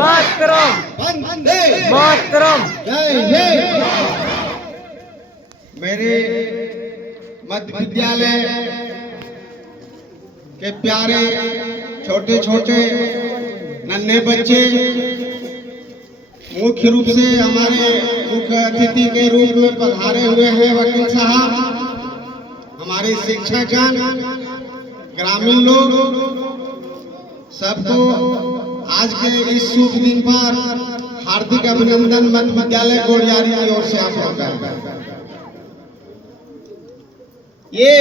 मातरम, वंदे मातरम। जय जय। मेरे मध्य विद्यालय के प्यारे छोटे छोटे नन्हे बच्चे, मुख्य रूप से हमारे मुख्य अतिथि के रूप में पधारे हुए हैं वकील साहब, हमारे शिक्षकगण, ग्रामीण लोग, सबको आज के इस शुभ दिन पर हार्दिक अभिनंदन मध्य विद्यालय गोड़ियारी की ओर से आप लोगों का। ये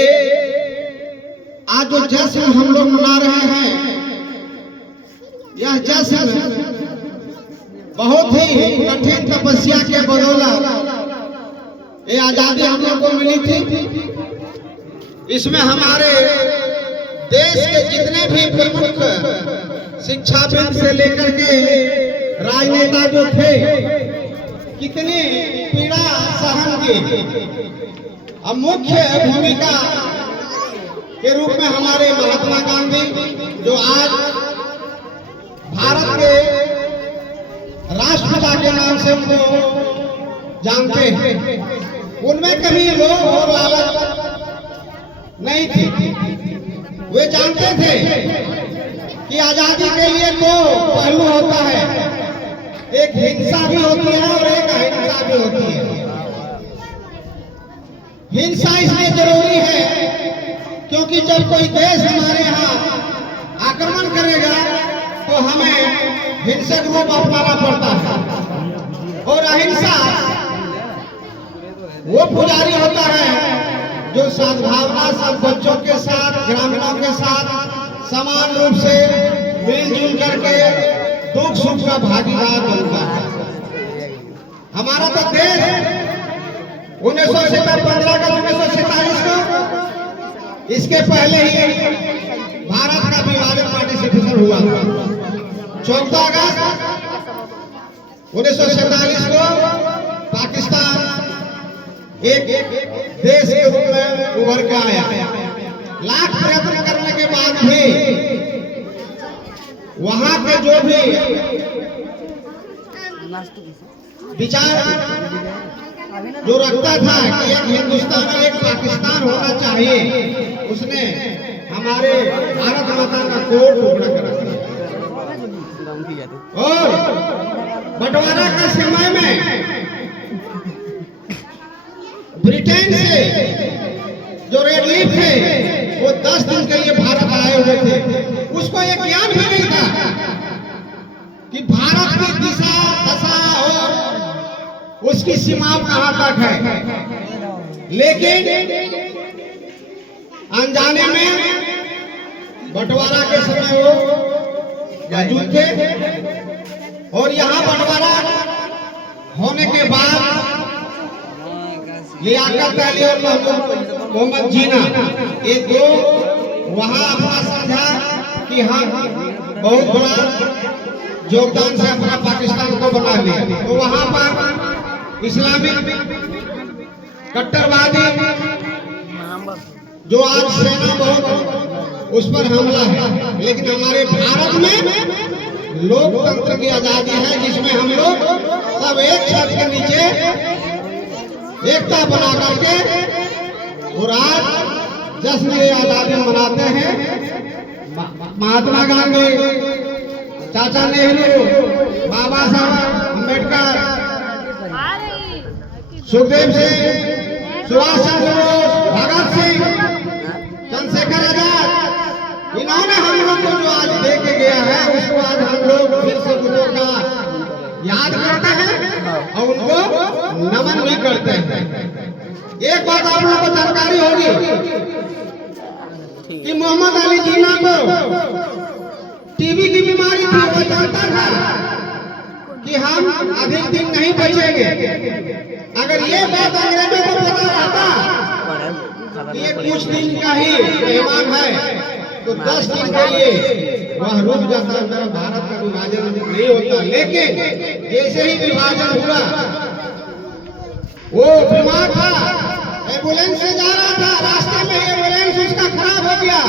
आज जो जश्न हम लोग मना रहे हैं, यह जश्न बहुत ही कठिन तपस्या के बदौलत ये आजादी हम लोग को मिली थी। इसमें हमारे देश के जितने भी प्रमुख शिक्षाविद से लेकर के राजनेता जो थे, कितनी पीड़ा सहन की। अब मुख्य भूमिका के रूप में हमारे महात्मा गांधी, जो आज भारत के राष्ट्रपिता के नाम से उनको जानते हैं, उनमें कभी लोभ और लालच नहीं थी। वे जानते थे कि आजादी के लिए दो पहलू होता है, एक हिंसा भी होती है और एक अहिंसा भी होती है। हिंसा इसलिए जरूरी है क्योंकि जब कोई देश हमारे यहाँ आक्रमण करेगा तो हमें हिंसक रूप अपनाना पड़ता है। और अहिंसा वो पुजारी होता है जो सद्भावना सब बच्चों के साथ, ग्रामीणों के साथ समान रूप से मिलजुल करके दुख सुख का भागीदार बनता है। हमारा तो देश 1915 का 1947 को, इसके पहले ही भारत का विभाजन पार्टीशन हुआ। 14 अगस्त 1947 को पाकिस्तान एक देश के रूप में उभर के आया। लाख प्रयत्न करने के बाद भी वहां के जो भी विचार जो रखता था कि एक हिंदुस्तान और एक पाकिस्तान होना चाहिए, उसने हमारे भारत माता का कोड टुकड़ा कर रखा। और बंटवारा के समय में ब्रिटेन से जो रेड लीफ थे वो 10 दिन के लिए भारत आए हुए थे। उसको ये ज्ञान भी नहीं था कि भारत की दिशा दशा और उसकी सीमाओं कहां तक है। लेकिन अनजाने में बंटवारा के समय वो मौजूद थे। और यहाँ बंटवारा होने के बाद लियाकत अली और मोहम्मद जीना, ये दो वहां अपना समझा कि हम बहुत बड़ा योगदान से अपना पाकिस्तान को बना लिया। तो वहां पर इस्लामिक कट्टरवादी जो आज सेना बहुत उस पर हमला है, लेकिन हमारे भारत में लोकतंत्र की आजादी है, जिसमें हम लोग सब एक छत के नीचे एकता बना करके और आज जश्न आजादी मनाते हैं। महात्मा गांधी, चाचा नेहरू, बाबा साहब अम्बेडकर, सुखदेव सिंह, सुभाष चंद्र बोस, भगत सिंह, चंद्रशेखर आजाद, इन्होंने हम लोग को जो आज दे के गया है, उसको आज हम लोग फिर से उनको का याद करते हैं और उनको नमन भी करते हैं। एक बात आप लोगों को जानकारी होगी कि मोहम्मद अली जीना को टीबी की बीमारी थी। वो जानता था कि हम अधिक दिन नहीं बचेंगे। अगर ये बात अंग्रेजों को पता रहता कि ये कुछ दिन का ही मेहमान है, तो 10 दिन के लिए वह रुक जाता, मेरा भारत का विभाजन नहीं होता। लेकिन जैसे ही विभाजन हुआ, वो बीमार था, एम्बुलेंस से जा रहा था, रास्ते में एम्बुलेंस उसका खराब हो गया।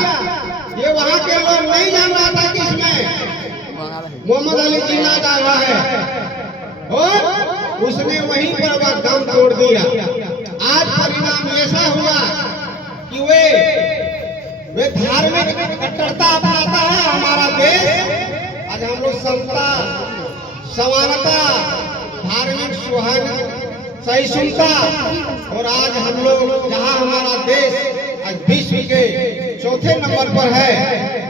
ये वहां के लोग नहीं जान रहा था कि इसमें मोहम्मद अली जिन्ना डाला है और उसने वहीं पर वह दम तोड़ दिया। आज परिणाम ऐसा हुआ कि वे धार्मिक कट्टरता अपनाता है हमारा देश। आज हम लोग समता, समानता, धार्मिक सहिष्णुता, और आज हम लोग जहां हमारा देश आज विश्व के चौथे नंबर पर है।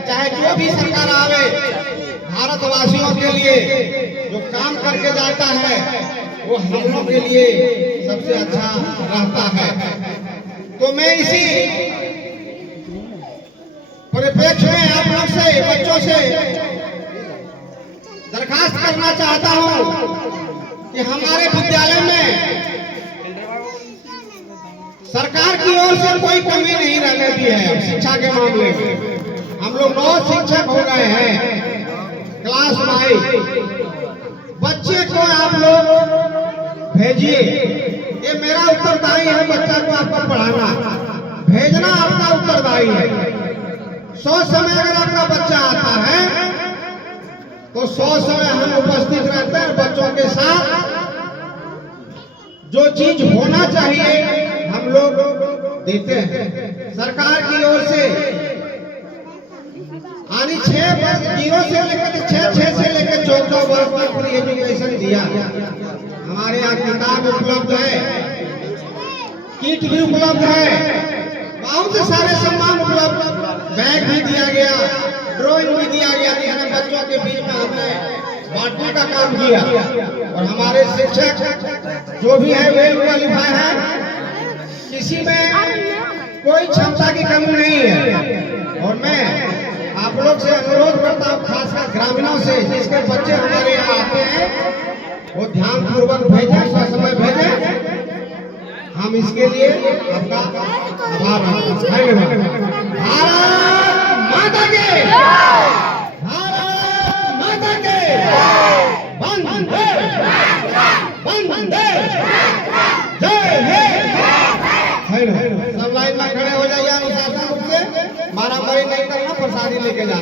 चाहे जो भी सरकार आवे, भारतवासियों के लिए जो काम करके जाता है वो हम लोग के लिए सबसे अच्छा रहता है। तो मैं इसी परिप्रेक्ष्य में आप लोग से, बच्चों से दरखास्त करना चाहता हूं कि हमारे विद्यालय में सरकार की ओर से कोई कमी नहीं रहने दी है। शिक्षा के मामले में हम लोग 9 शिक्षक हो गए हैं क्लास वाइज। बच्चे को आप लोग भेजिए, ये मेरा उत्तरदायी है बच्चा को आपको पढ़ाना, भेजना आपका उत्तरदायी है। 100 समय अगर आपका बच्चा आता है तो 100 समय हम उपस्थित रहते हैं बच्चों के साथ। जो चीज होना चाहिए हम लोग देते हैं। सरकार की ओर से आनी 0 से लेकर 6 से लेकर 14 वर्ष तक फ्री एजुकेशन दिया। हमारे यहाँ किताब उपलब्ध है, किट भी उपलब्ध है, बहुत सारे सामान उपलब्ध, बैग भी दिया गया, ड्राइंग भी दिया गया, जिसमें बच्चों के बीच में हमने बांटने का काम किया। और हमारे शिक्षक जो भी है वेल क्वालिफाई है, किसी में कोई क्षमता की कमी नहीं है। और मैं आप लोग से अनुरोध करता हूँ, खासकर ग्रामीणों से, जिसके बच्चे हमारे यहाँ आते हैं वो ध्यान पूर्वक भेजें, समय भेजें। हम इसके लिए आपका आभार मानते हैं। भारत माता के, भारत माता के, वंदे वंदे, जय हिंद। सब लाइन में खड़े हो जाइए अनुशासन रूप से, मारामारी नहीं करना, प्रसादी लेके जाना।